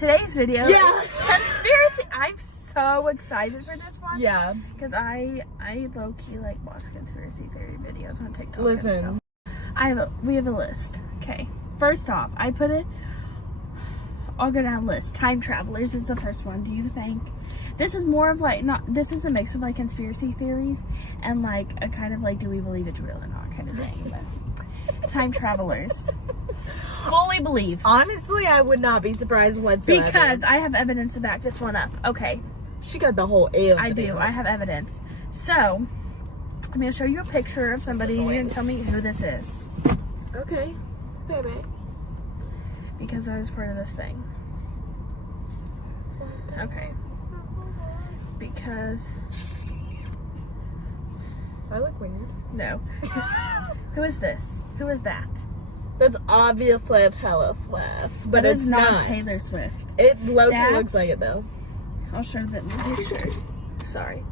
today's video. Yeah. Conspiracy. I'm so excited for this one. Yeah. Because I low-key like watch conspiracy theory videos on TikTok. Listen. And stuff. We have a list. Okay. First off, I'll go down a list. Time travelers is the first one. Do you think this is more of like this is a mix of like conspiracy theories and like a kind of like do we believe it's real or not kind of thing. But time travelers. Fully believe. Honestly, I would not be surprised whatsoever. Because I have evidence to back this one up. Okay. She got the whole evidence. I do. I have evidence. So, I'm going to show you a picture of somebody and you're going to tell me who this is. Okay. Baby. Because I was part of this thing. Okay. Because... I look weird. No. Who is this? Who is that? That's obviously Taylor Swift, but That it's is not Taylor Swift. It low-key That's- looks like it though. I'll show them the picture. Sorry.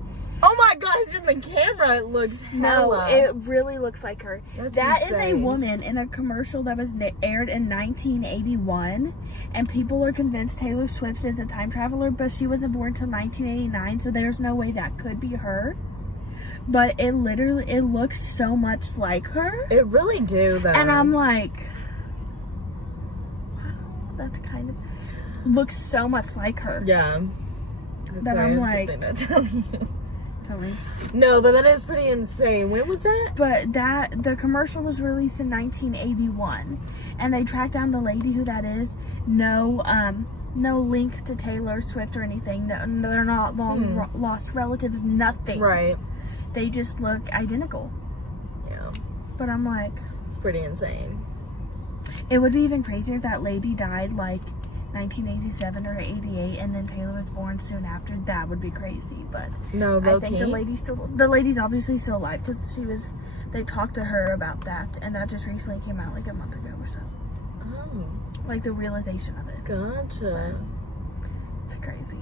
Oh my gosh, in the camera it looks hella. No, it really looks like her. That's Is a insane. woman in a commercial that was aired in 1981, and people are convinced Taylor Swift is a time traveler, but she wasn't born until 1989, so there's no way that could be her. But it looks so much like her. It really do though. And I'm like, wow, that's kind of, looks so much like her. Yeah. That Sorry, I'm I have like- something to tell you. Tell me. No, but that is pretty insane. When was that? But the commercial was released in 1981, and they tracked down the lady who that is. No link to Taylor Swift or anything. No, they're not lost relatives. Nothing. Right. They just look identical. Yeah. But I'm like, It's pretty insane. it would be even crazier if that lady died like 1987 or 88, and then Taylor was born soon after. That would be crazy. But No, I low think key. the lady's obviously still alive because they talked to her about that, and that just recently came out like a month ago or so. Oh, Like the realization of it. gotcha. It's crazy.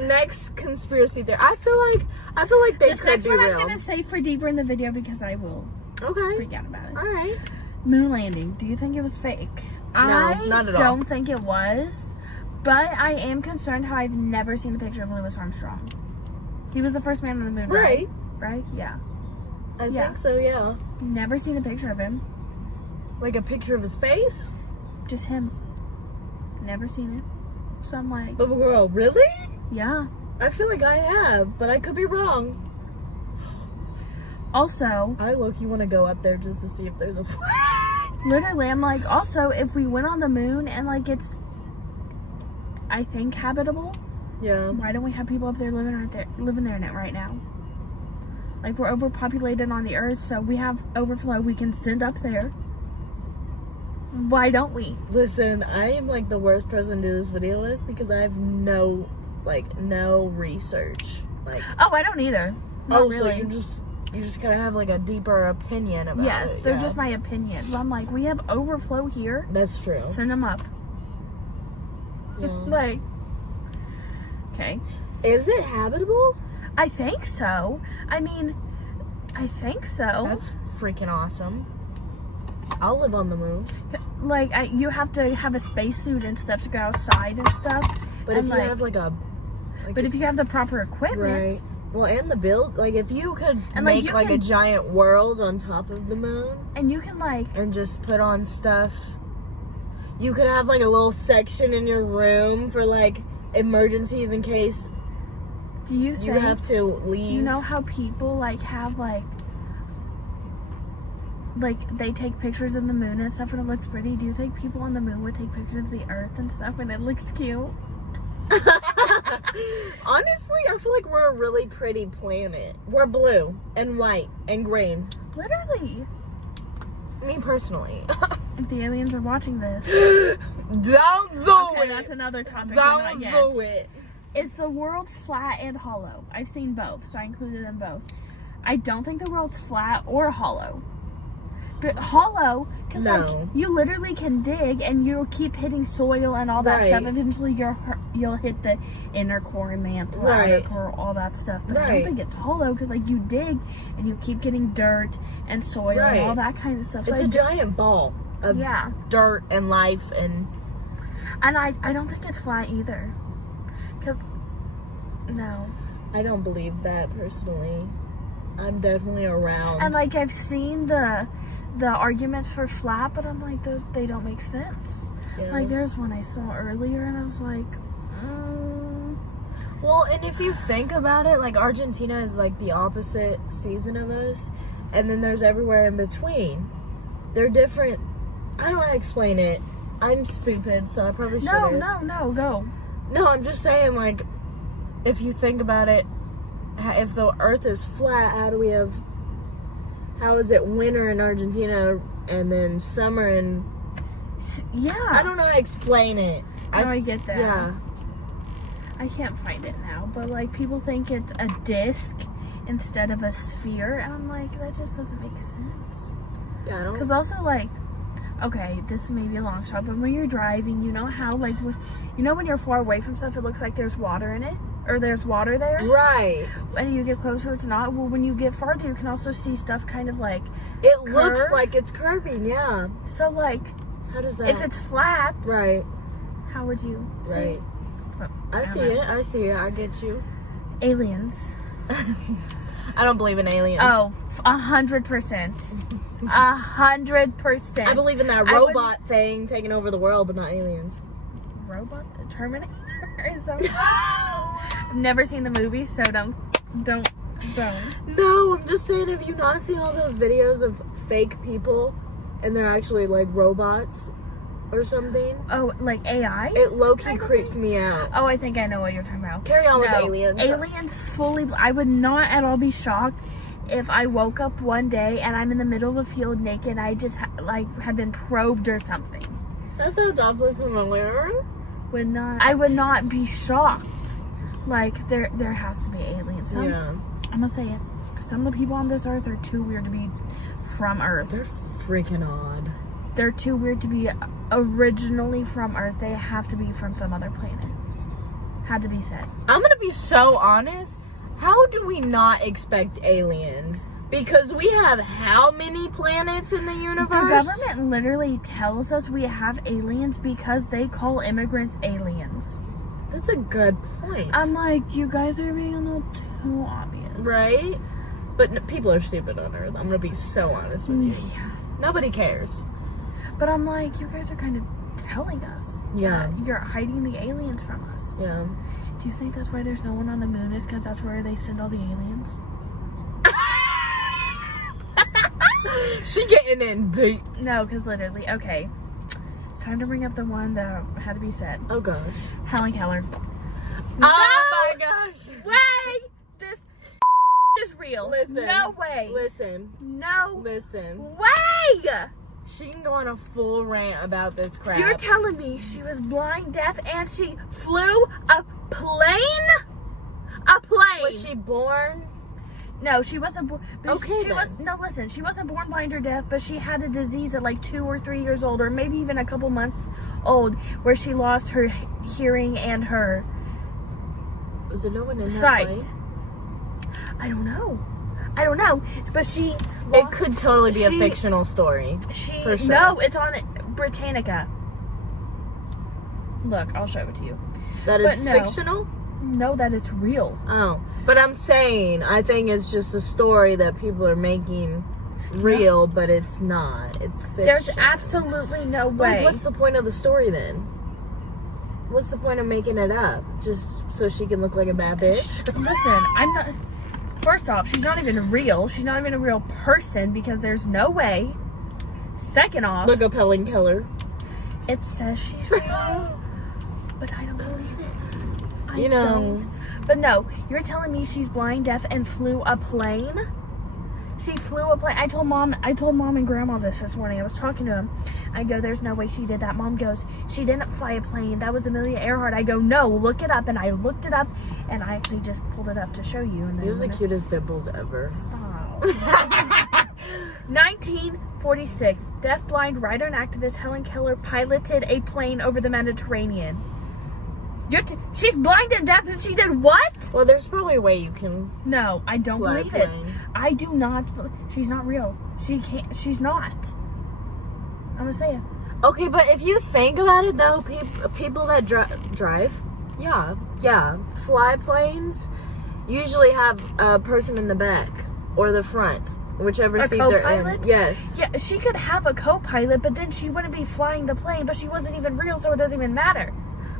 Next conspiracy theory. I feel like they This could next be one real. I'm gonna save for deeper in the video because I will Okay. freak out about it. All right. Moon landing. Do you think it was fake? No, not at all. I don't think it was, but I am concerned how I've never seen the picture of Louis Armstrong. He was the first man on the moon, right? Right? Yeah. I Yeah. think so. Yeah. Never seen a picture of him. Like a picture of his face. Just him. Never seen it. So I'm like, But girl, really? yeah. I feel like I have, but I could be wrong. Also, I low-key want to go up there just to see if there's a flag. literally, I'm like, also, if we went on the moon and like it's, I think, habitable, Yeah. why don't we have people up there living there right now? Like, we're overpopulated on the earth, so we have overflow we can send up there. Why don't we? Listen, I am like the worst person to do this video with because I have no research. Like, Oh, I don't either. Not really. so you just kind of have like a deeper opinion about Yes, it. they're yeah. just my opinion. But I'm like, we have overflow here. That's true. Send them up. Yeah. Like, okay. Is it habitable? I think so. I mean, I think so. That's freaking awesome. I'll live on the moon. Like, you have to have a spacesuit and stuff to go outside and stuff. But And, if you have but if you have the proper equipment, right. Well, and the build, like if you could And, like, make you like can- a giant world on top of the moon and you can like, and just put on stuff. You could have like a little section in your room for like emergencies in case do you you think, have to leave. you know how people like have like they take pictures of the moon and stuff when it looks pretty? Do you think people on the moon would take pictures of the earth and stuff when it looks cute? Honestly, I feel like we're a really pretty planet. We're blue and white and green. Literally. Me personally. If the aliens are watching this. Don't do Okay, it. that's another topic. Don't But not yet. do it. Is the world flat and hollow? I've seen both, so I included them both. I don't think the world's flat or hollow. But hollow, because No. like you literally can dig and you'll keep hitting soil and all that Right. stuff. Eventually, you'll hit the inner core and mantle, Right. outer core, all that stuff. But I Right. don't think it's hollow because like you dig and you keep getting dirt and soil and all Right. that kind of stuff. So It's I a d- giant ball of yeah. dirt and life and And I don't think it's flat either. Because, no. I don't believe that personally. I'm definitely around. And like I've seen the arguments for flat, but I'm like, they don't make sense. Yeah. Like there's one I saw earlier and I was like, Well, and if you think about it, like Argentina is like the opposite season of us, and then there's everywhere in between. They're different. I don't know how to explain it. I'm stupid, so I probably shouldn't. No, go. No, I'm just saying, like, if you think about it, if the earth is flat, how is it winter in Argentina and then summer in... Yeah. I don't know how to explain it. I get that. Yeah. I can't find it now, but like people think it's a disc instead of a sphere, and I'm like, that just doesn't make sense. Yeah, I don't... Because also, like, okay, this may be a long shot, but when you're driving, you know how, like, when you're far away from stuff, it looks like there's water in it? Or there's water there? Right. And you get closer, it's not. Well, when you get farther, you can also see stuff kind of, like, it looks like it's curving, yeah. So, like, how does that... if it's flat, right. how would you Right. see? I see it. I get you. Aliens. I don't believe in aliens. Oh, 100%. 100%. I believe in that robot thing taking over the world, but not aliens. Robot? The Terminator? Is that I've never seen the movie, so don't. No, I'm just saying, have you not seen all those videos of fake people and they're actually like robots or something? Oh, like AI? It low-key creeps me out. Oh, I think I know what you're talking about. Carry on with aliens. Aliens fully... I would not at all be shocked if I woke up one day and I'm in the middle of a field naked. I just had been probed or something. That sounds awfully familiar. I would not be shocked. Like, there has to be aliens. Yeah. I'm gonna say it. Some of the people on this earth are too weird to be from Earth. They're freaking odd. They're too weird to be originally from Earth. They have to be from some other planet. Had to be said. I'm gonna be so honest. How do we not expect aliens? Because we have how many planets in the universe? The government literally tells us we have aliens because they call immigrants aliens. That's a good point. I'm like, you guys are being a little too obvious. Right? But people are stupid on Earth. I'm gonna be so honest with you. Yeah. Nobody cares. But I'm like, you guys are kind of telling us. Yeah. That you're hiding the aliens from us. Yeah. Do you think that's why there's no one on the moon? Is because that's where they send all the aliens? She getting in deep. No, because literally, okay. It's time to bring up the one that had to be said. Oh gosh. Helen Keller. Oh my gosh. Way! This is real. Listen. No way. Listen. No Listen. way! She can go on a full rant about this crap. You're telling me she was blind, deaf, and she flew a plane? A plane. Was she born? No, she wasn't born. Okay, then. Listen, she wasn't born blind or deaf, but she had a disease at like 2 or 3 years old, or maybe even a couple months old, where she lost her hearing and her Was there no one in sight. that plane? I don't know, but she. It could totally be a fictional story. For sure. No, it's on Britannica. Look, I'll show it to you. That But it's no. fictional? No, that it's real. Oh. But I'm saying, I think it's just a story that people are making real, but it's not. It's fiction. There's absolutely no way. Like, what's the point of the story then? What's the point of making it up? Just so she can look like a bad bitch? Listen, I'm not. First off, she's not even real. She's not even a real person because there's no way. Second off, Look up Helen Keller. it says she's real, but I don't believe it. I know. don't. But no, you're telling me she's blind, deaf, and flew a plane? She flew a plane. I told mom and grandma this morning. I was talking to them. I go, there's no way she did that. Mom goes, she didn't fly a plane. That was Amelia Earhart. I go, no, look it up. And I looked it up, and I actually just pulled it up to show you. And then You're the cutest dimples ever. Stop. 1946, deaf-blind writer and activist Helen Keller piloted a plane over the Mediterranean. She's blind and deaf, and she did what? Well, there's probably a way you can No, I don't fly a believe it. plane. I do not. She's not real. She's not. I'm gonna say it. Okay, but if you think about it, though, people that drive, fly planes, usually have a person in the back or the front, whichever A seat they're co-pilot? in. Yes. Yeah, she could have a co-pilot, but then she wouldn't be flying the plane, but she wasn't even real, so it doesn't even matter.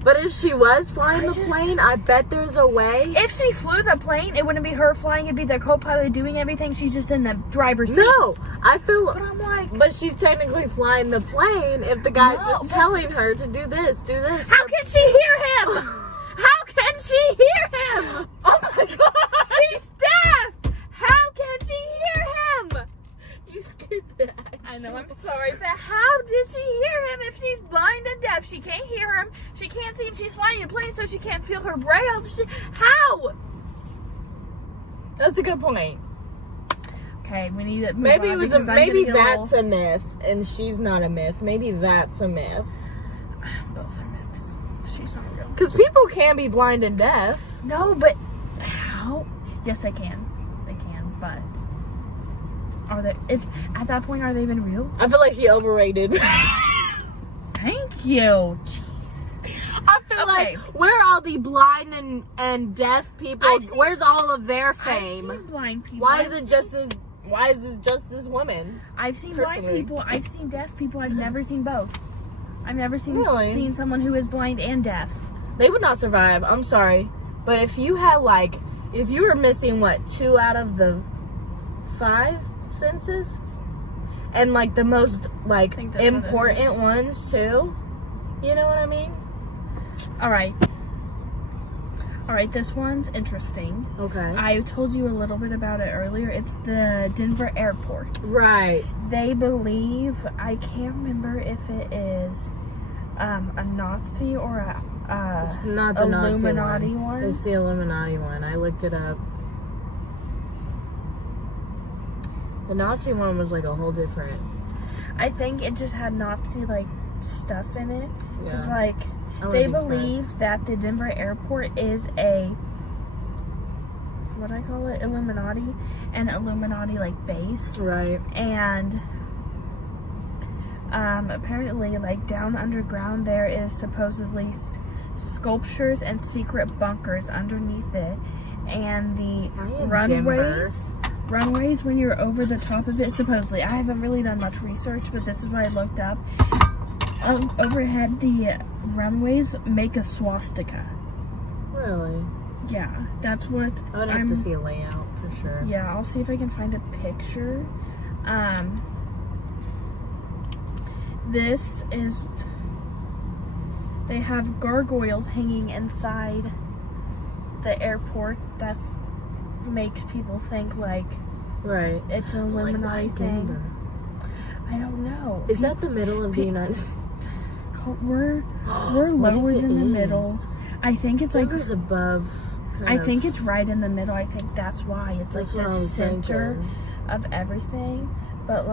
But if she was flying the plane, I bet there's a way. If she flew the plane, it wouldn't be her flying, it'd be the co-pilot doing everything. She's just in the driver's seat. No, I feel. But I'm like, But she's technically flying the plane if the guy's just telling her to do this, do this. how can she hear him? How can she hear him? Oh my god! She's deaf! How can she hear him? You scared the action. I know, I'm sorry, but how did she hear him if she's blind and deaf? She can't hear him. She can't see if she's flying a plane, so she can't feel her braille. How? That's a good point. Okay, we need to move Maybe on it was because I'm maybe gonna get that's a myth, and she's not a myth. Maybe that's a myth. both are myths. She's not real. Because people can be blind and deaf. No, but how? Yes, they can. They can, but are they? If at that point, are they even real? I feel like she overrated. Thank you. Jeez. I feel like where are all the blind and deaf people? Where's all of their fame? I've seen blind people. Why is it just this woman? I've seen blind people. I've seen deaf people. I've never seen both. I've never seen someone who is blind and deaf. They would not survive. I'm sorry, but if you had if you were missing 2 out of the 5 senses, and the most important ones too, you know what I mean? All right, this one's interesting. Okay. I told you a little bit about it earlier. It's the Denver airport. Right. They believe, I can't remember if it is a Nazi or it's not the Illuminati Nazi one. It's the Illuminati one. I looked it up. The Nazi one was a whole different. I think it just had Nazi stuff in it. Because they they believe that the Denver airport is a, what do I call it? Illuminati. An Illuminati base. Right. And apparently down underground there is supposedly sculptures and secret bunkers underneath it. And the runways when you're over the top of it, supposedly, I haven't really done much research, but this is what I looked up. Overhead, the runways make a swastika. Really? Yeah, that's what I would have to see a layout for sure. Yeah, I'll see if I can find a picture. This is, they have gargoyles hanging inside the airport. That's makes people think right, it's an Illuminati thing. Denver? I don't know. Is that the middle of the United States? We're lower than the middle. I think it's Denver's above. I think it's right in the middle. I think that's why it's the center of everything. But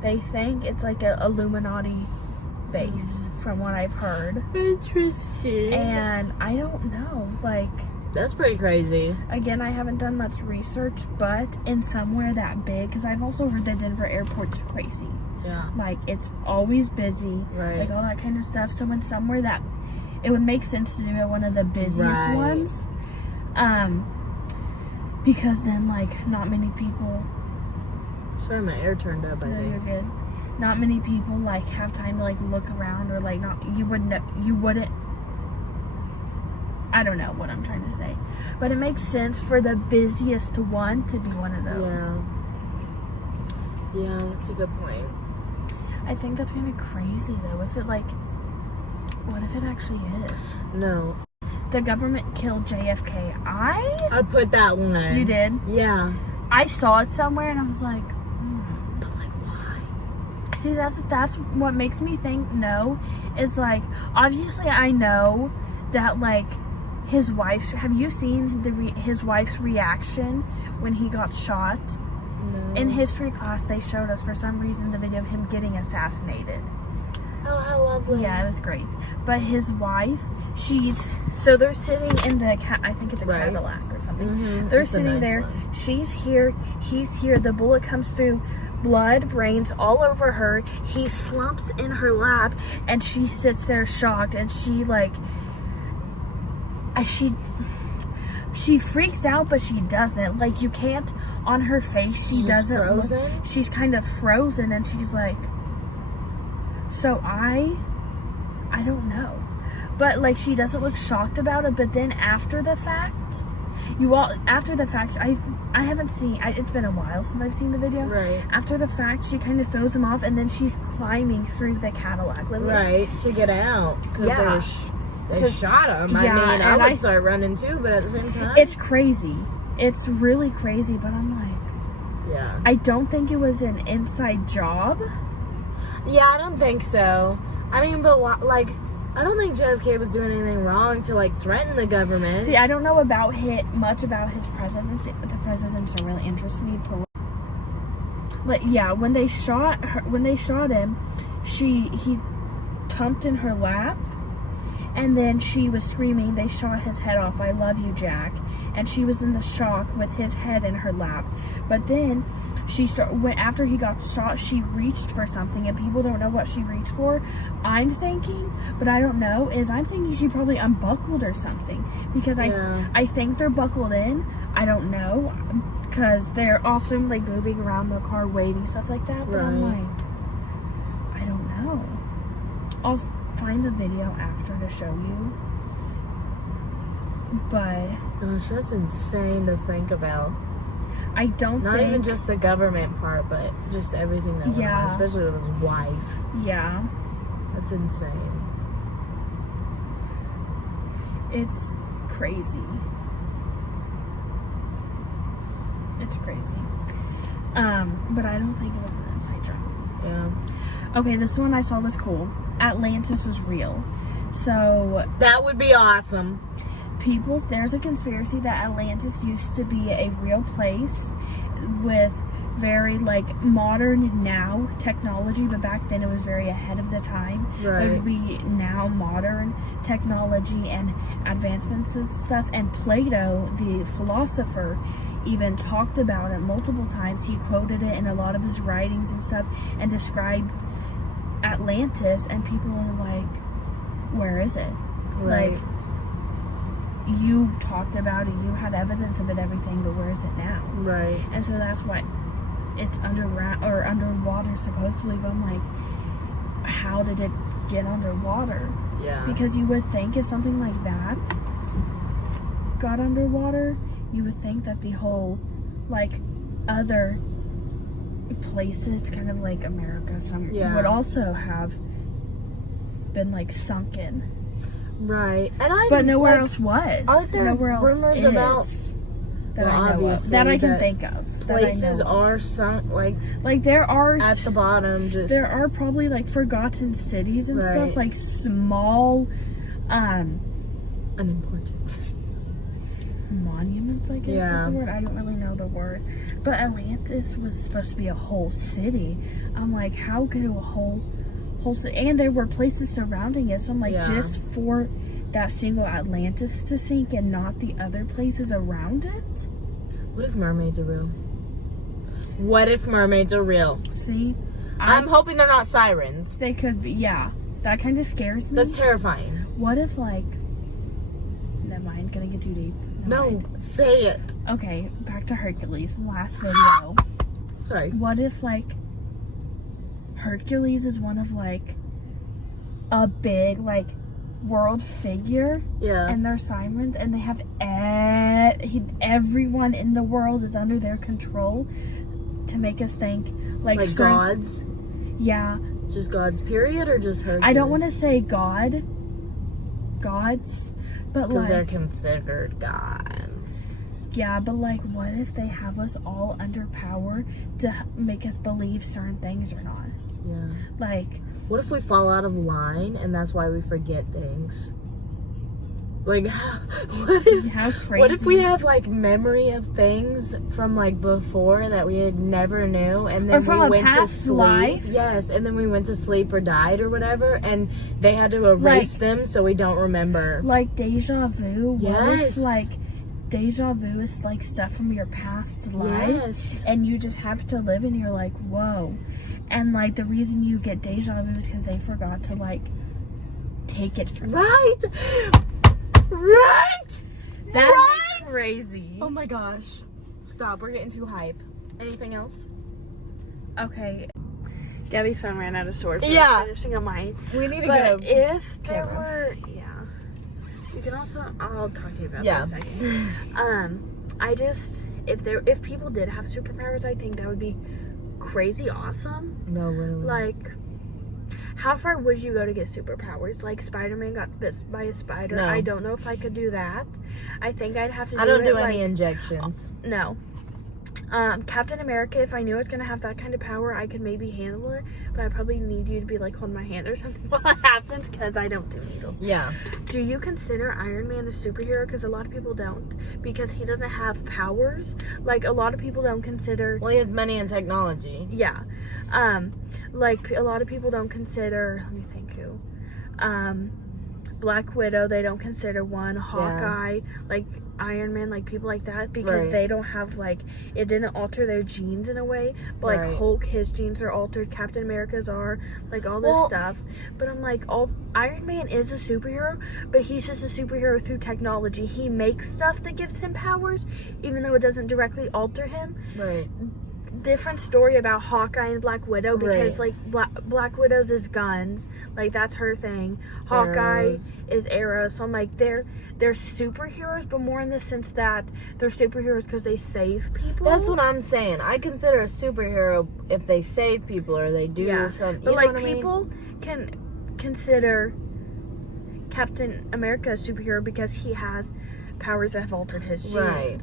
they think it's an Illuminati base, from what I've heard. Interesting. And I don't know, that's pretty crazy. Again, I haven't done much research, but in somewhere that big, because I've also heard that Denver airport's crazy. Yeah. It's always busy. Right. All that kind of stuff. So in somewhere that it would make sense to do it one of the busiest ones. Because then not many people. Sorry, my air turned up. I think you're good. Not many people have time to look around, or you wouldn't. I don't know what I'm trying to say, but it makes sense for the busiest one to do one of those. Yeah, that's a good point. I think that's kind of crazy though. If it what if it actually is? No. The government killed JFK. I put that one. You did? Yeah. I saw it somewhere and I was like, But why? See, that's what makes me think no. Is obviously I know that his wife's. Have you seen his wife's reaction when he got shot? No. In history class, they showed us for some reason the video of him getting assassinated. Oh, how lovely. Yeah, it was great. But his wife, they're sitting in the, I think it's a Cadillac or something. Mm-hmm. They're sitting there. One. She's here. He's here. The bullet comes through blood, brains all over her. He slumps in her lap, and she sits there shocked, and she like, she freaks out, but she doesn't. Like, you can't, on her face, she doesn't frozen? She's kind of frozen, and she's like, so I don't know. But, like, she doesn't look shocked about it. But then after the fact, I haven't seen, it's been a while since I've seen the video. Right. After the fact, she kind of throws him off, and then she's climbing through the Cadillac. Like, Right, to get out. Yeah. They shot him. Yeah, I mean, and I would start running too, but at the same time. It's crazy. It's really crazy, but I'm like, yeah. I don't think it was an inside job. Yeah, I don't think so. I mean, but like, I don't think JFK was doing anything wrong to like threaten the government. See, I don't know much about his presidency. The presidents don't really interest me. But yeah, when they shot him, he tucked in her lap, and then she was screaming. They shot his head off. I love you, Jack. And she was in the shock with his head in her lap. But then after he got shot, she reached for something, and people don't know what she reached for. I'm thinking, but I don't know, I'm thinking she probably unbuckled or something, because I think they're buckled in. I don't know, because they're also like moving around the car, waving, stuff like that. But I'm like, I don't know. I'll find the video after to show you. But gosh, that's insane to think about. I don't Not think... even just the government part, but just everything that went on, especially with his wife. Yeah. That's insane. It's crazy. It's crazy. But I don't think it was an inside job. Yeah. Okay, this one I saw was cool. Atlantis was real. So... that would be awesome. There's a conspiracy that Atlantis used to be a real place with very like modern now technology, but back then it was very ahead of the time. Right. It would be now modern technology and advancements and stuff. And Plato, the philosopher, even talked about it multiple times. He quoted it in a lot of his writings and stuff, and described Atlantis, and people were like, where is it? Right. Like, you talked about it, you had evidence of it, everything, but where is it now? Right. And so that's why it's underwater supposedly, but I'm like, how did it get underwater? Yeah. Because you would think if something like that got underwater, you would think that the whole, like, other places, kind of like America, would also have been, like, sunken. Right. But nowhere else was. Aren't there rumors about that I know of, that I can think of? Places are sunk, like there are at the bottom. Just there are probably like forgotten cities and stuff, like small, unimportant monuments, I guess is the word. I don't really know the word, but Atlantis was supposed to be a whole city. I'm like, how could a whole city? And there were places surrounding it, so I'm like, just for that single Atlantis to sink and not the other places around it? What if mermaids are real? What if mermaids are real? See, I'm hoping they're not sirens. They could be. Yeah, that kind of scares me. That's terrifying. What if, like, never mind, gonna get too deep. No, say it. Okay, back to Hercules, last video. Sorry. What if, like, Hercules is one of, like, a big, like, world figure? Yeah. And they're sirens, and they have everyone in the world is under their control to make us think, like gods? Yeah. Just gods, period, or just Hercules? I don't want to say gods, but like... because they're considered gods. Yeah, but like, what if they have us all under power to make us believe certain things or not? Yeah. Like... what if we fall out of line and that's why we forget things? Like, what if we have, like, memory of things from, like, before that we had never knew, and then we went to sleep? Life? Yes, and then we went to sleep or died or whatever, and they had to erase them so we don't remember. Like deja vu? Yes. What if, like, deja vu is like stuff from your past life. Yes. And you just have to live and you're like, whoa. And like the reason you get deja vu is because they forgot to like take it from Right. Right. That's Right? crazy. Oh my gosh. Stop. We're getting too hype. Anything else? Okay. Gabby's phone ran out of storage. So Yeah. we're finishing on mine. We need to But get if there camera. were, yeah. You can also, I'll talk to you about Yeah. that in a second. I just, if people did have superpowers, I think that would be crazy awesome. No, literally. Like, how far would you go to get superpowers? Like, Spider-Man got bit by a spider. No. I don't know if I could do that. I think I'd have to do I don't it, do like, any injections. no. Captain America, if I knew I was gonna have that kind of power, I could maybe handle it, but I probably need you to be like hold my hand or something while it happens because I don't do needles. Yeah. Do you consider Iron Man a superhero? Because a lot of people don't, because he doesn't have powers. Like a lot of people don't consider. Well, he has money and technology. Yeah, like a lot of people don't consider. Let me think who. Black Widow, they don't consider one. Hawkeye, like Iron Man, like people like that, because Right. they don't have like it didn't alter their genes in a way. But like Right. Hulk, his genes are altered. Captain America's are, like all this Well- stuff. But I'm like, Iron Man is a superhero, but he's just a superhero through technology. He makes stuff that gives him powers, even though it doesn't directly alter him. Right. Different story about Hawkeye and Black Widow, because Right. like Black Widow's is guns, like that's her thing. Hawkeye Arrows. is arrows. So I'm like they're superheroes, but more in the sense that they're superheroes because they save people. That's what I'm saying. I consider a superhero if they save people or they do Yeah. something. But You like know what I mean? people can consider Captain America a superhero because he has powers that have altered his genes. Right.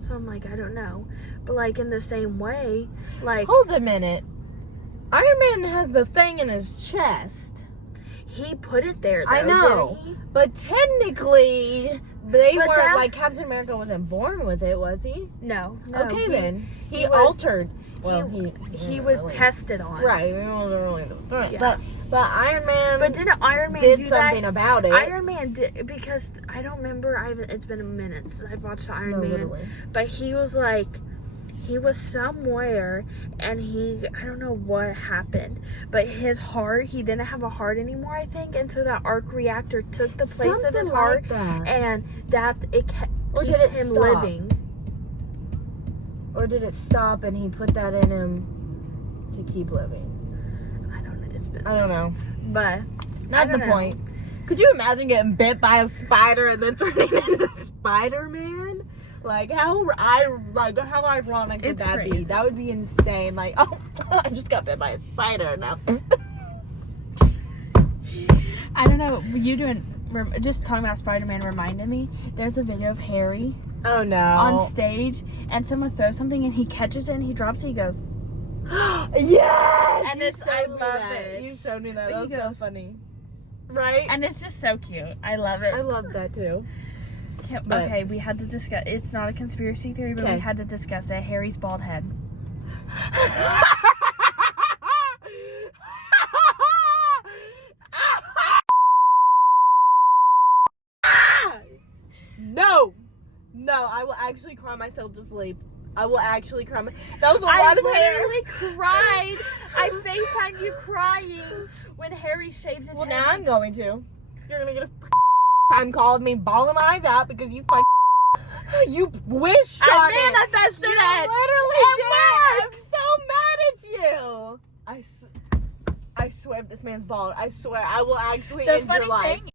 So I'm like, I don't know. But like in the same way, like Hold a minute. Iron Man has the thing in his chest. he put it there though, I know. didn't he? But technically, they But weren't, that- like, Captain America wasn't born with it, was he? No. Okay, then. He was- altered. Well, he was really. tested on. Right, he wasn't really the threat. Yeah. But Iron Man But didn't Iron Man did do something that? about it. Iron Man did, because I don't remember. It's been a minute since I've watched Iron No, Man. literally. But he was somewhere, and I don't know what happened, but his heart, he didn't have a heart anymore, I think, and so that arc reactor took the place of his Something heart, like that. and that Or keeps did it him stop? living. Or did it stop and he put that in him to keep living? I don't know. It's been, I don't know. but I Not the don't know. point. Could you imagine getting bit by a spider and then turning into Spider-Man? Like how ironic would It's that be? crazy. That would be insane. Like, oh, I just got bit by a spider now. I don't know. Just talking about Spider-Man reminded me. There's a video of Harry Oh no. on stage, and someone throws something, and he catches it, and he drops it. He goes, Yes. And you I showed me love that. it. You showed me that. But That he was so goes- funny. Right. and it's just so cute. I love it. I love that too. But- Okay, we had to discuss. It's not a conspiracy theory, but Okay. we had to discuss it. Harry's bald head. No, I will actually cry myself to sleep. I will actually cry. That was a lot of hair. literally cried. I FaceTimed you crying when Harry shaved his Well, head. now I'm going to. You're gonna get a time call of me bawling my eyes out because you you wished on I it. manifested You it. literally did. I'm so mad at you. I swear if this man's bald, I swear I will actually The end your funny life. thing